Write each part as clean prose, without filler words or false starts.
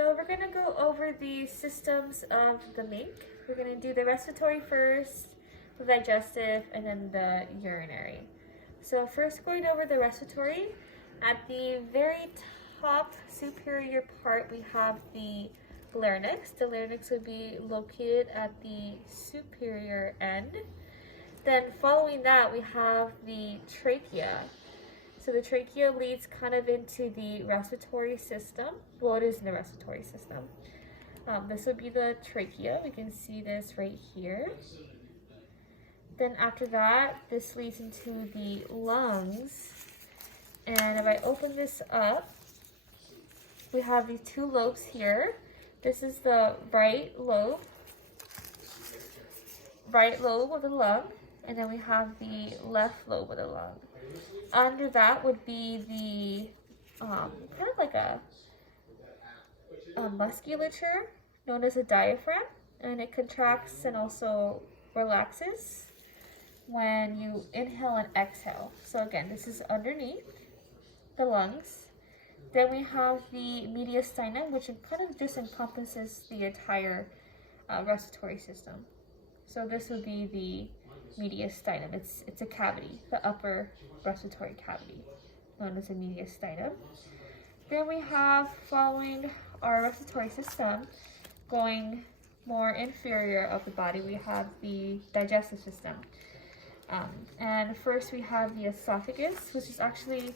So we're going to go over the systems of the mink. We're going to do the respiratory first, the digestive, and then the urinary. So first going over the respiratory, at the very top superior part we have the larynx. The larynx would be located at the superior end. Then following that we have the trachea. So the trachea leads kind of into the respiratory system. Well, it is in the respiratory system. This would be the trachea. We can see this right here. Then after that, this leads into the lungs. And if I open this up, we have these two lobes here. This is the right lobe of the lung. And then we have the left lobe of the lung. Under that would be the kind of like a musculature known as a diaphragm, and it contracts and also relaxes when you inhale and exhale. So again, this is underneath the lungs. Then we have the mediastinum, which kind of just encompasses the entire respiratory system. So this would be the mediastinum. It's a cavity, the upper respiratory cavity, known as a mediastinum. Then we have, following our respiratory system, going more inferior of the body, we have the digestive system. And first we have the esophagus, which is actually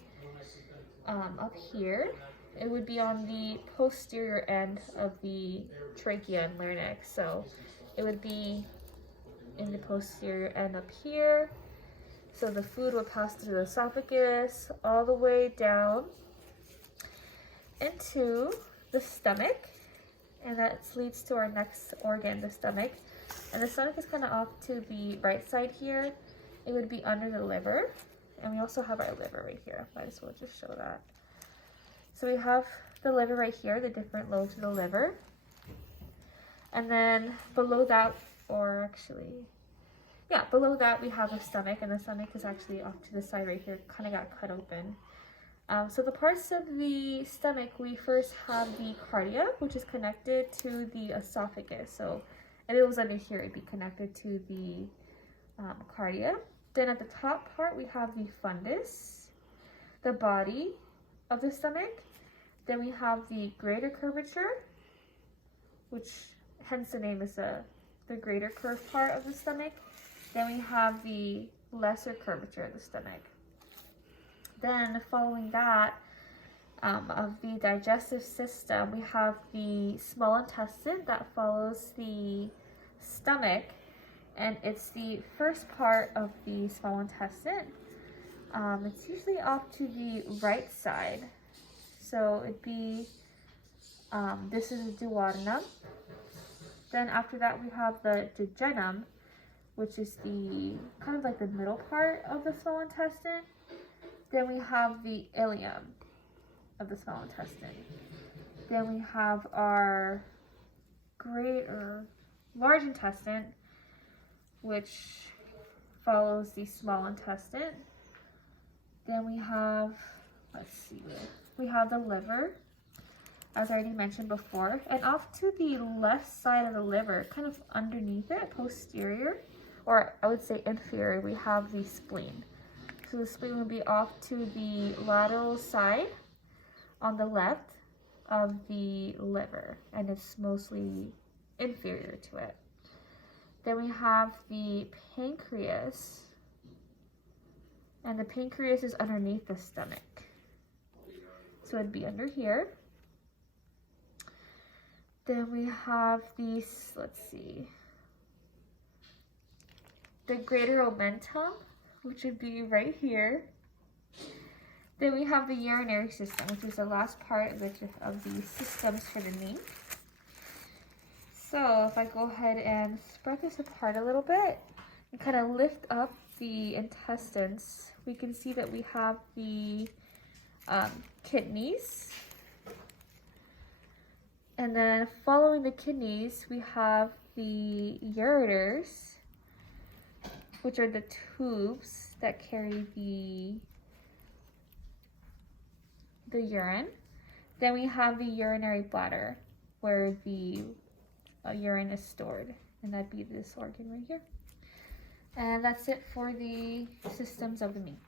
up here. It would be on the posterior end of the trachea and larynx. So it would be in the posterior end up here. So the food will pass through the esophagus all the way down into the stomach, and that leads to our next organ, the stomach. And the stomach is kind of off to the right side here. It would be under the liver, and we also have our liver right here. Might as well just show that. So we have the liver right here, the different lobes of the liver. And then below that, below that we have the stomach, and the stomach is actually off to the side right here, kind of got cut open. So the parts of the stomach, we first have the cardia, which is connected to the esophagus. So if it was under here, it'd be connected to the cardia. Then at the top part, we have the fundus, the body of the stomach. Then we have the greater curvature, which hence the name is the greater curved part of the stomach. Then we have the lesser curvature of the stomach. Then following that, of the digestive system, we have the small intestine that follows the stomach, and it's the first part of the small intestine. It's usually off to the right side. So it'd be, this is the duodenum. Then after that we have the jejunum, which is the kind of like the middle part of the small intestine. Then we have the ileum of the small intestine. Then we have our large intestine, which follows the small intestine. Then we have, we have the liver, as I already mentioned before, and off to the left side of the liver, kind of underneath it, posterior, or I would say inferior, we have the spleen. So the spleen would be off to the lateral side on the left of the liver, and it's mostly inferior to it. Then we have the pancreas, and the pancreas is underneath the stomach. So it'd be under here. Then we have these, the greater omentum, which would be right here. Then we have the urinary system, which is the last part of the systems for the mink. So if I go ahead and spread this apart a little bit and kind of lift up the intestines, we can see that we have the kidneys. And then following the kidneys, we have the ureters, which are the tubes that carry the urine. Then we have the urinary bladder, where the urine is stored, and that'd be this organ right here. And that's it for the systems of the mink.